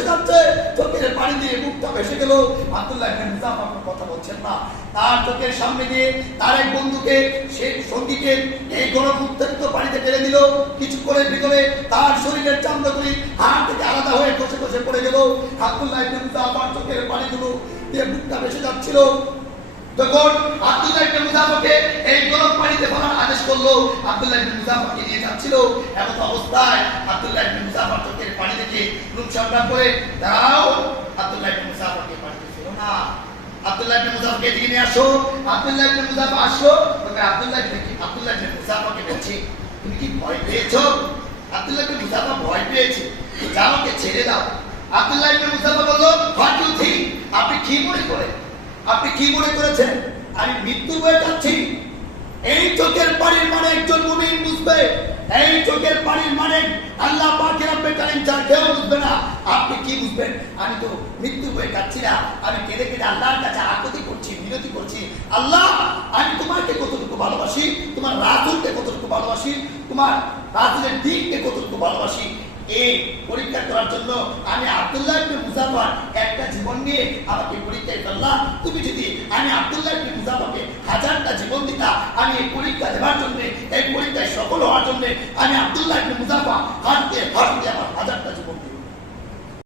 ভেসে যাচ্ছে, চোখের পানি দিয়ে মুখটা ভেসে গেল। আব্দুল্লাহ ইবনে মুযাফফার কথা বলছেন না, তার চোখের সামনে দিয়ে তার এক বন্ধুকে, সে সঙ্গীকে এই গরম উত্তপ্ত পানিতে টেনে দিল। কিছুক্ষণের ভিতরে তার শরীরের চামড়াগুলি হাড় থেকে আলাদা হয়ে খসে খসে পড়ে গেল। আব্দুল্লাহ ইবনে মুযাফফার চোখের পানিগুলো দিয়ে মুখটা ভেসে যাচ্ছিল। তখন আব্দুল্লাহ ইবনে মুযাফফারকে এই গরম পানিতে ফেলার আদেশ করলো। আব্দুল্লাহ ইবনে মুযাফফারকে নিয়ে যাচ্ছিল, এমন অবস্থায় আব্দুল্লাহ ইবনে মুযাফফার চোখের পানি দেখে রূপ সংগ্রাম করে দাও, আব্দুল্লাহ ইবনে মুযাফফারকে পানি দিছিল না। আব্দুল্লাহ ইবনে মুযাফফারকে এদিকে নিয়ে আসো। আব্দুল্লাহ ইবনে মুযাফফার আসলো, তবে আব্দুল্লাহ ইবনে মুযাফফারকে বলছে, তুমি কি ভয় পেয়েছো? আব্দুল্লাহ ইবনে মুযাফফার ভয় পেয়েছে, যা আমাকে ছেড়ে দাও। আব্দুল্লাহ ইবনে মুযাফফার বলল, হোয়াট ইউ থিংক, আপনি কি মনে করেন, আপনি কি মনে করেছেন আমি মৃত্যু হয়ে যাচ্ছি? এই চোখের পানির মানে একজন মুমিন বুঝবে, এই চোখের পানির মানে আল্লাহ পাকের রব্বে কারীম যার কেউ বুঝবে না। আপনি কি বুঝবেন? আমি তো মৃত্যু হয়ে যাচ্ছি না, আমি কেঁদে কেঁদে আল্লাহর কাছে আকুতি করছি, মিনতি করছি, আল্লাহ আমি তোমাকে কতটুকু ভালোবাসি, তোমার রাসূলকে কতটুকু ভালোবাসি, তোমার রাসূলের দ্বীনকে কতটুকু ভালোবাসি। এই পরীক্ষা করার জন্য আমি আব্দুল্লাহ ইবনে মুযাফফার একটা জীবন নিয়ে আমাকে পরীক্ষায় ফেললাম। তুমি যদি আমি আব্দুল্লাহ ইবনে মুযাফফারকে 1000টা জীবন দিতা, আমি এই পরীক্ষা দেওয়ার জন্য, এই পরীক্ষায় সফল হওয়ার জন্য আমি আব্দুল্লাহ ইবনে মুযাফফার হাতে আমার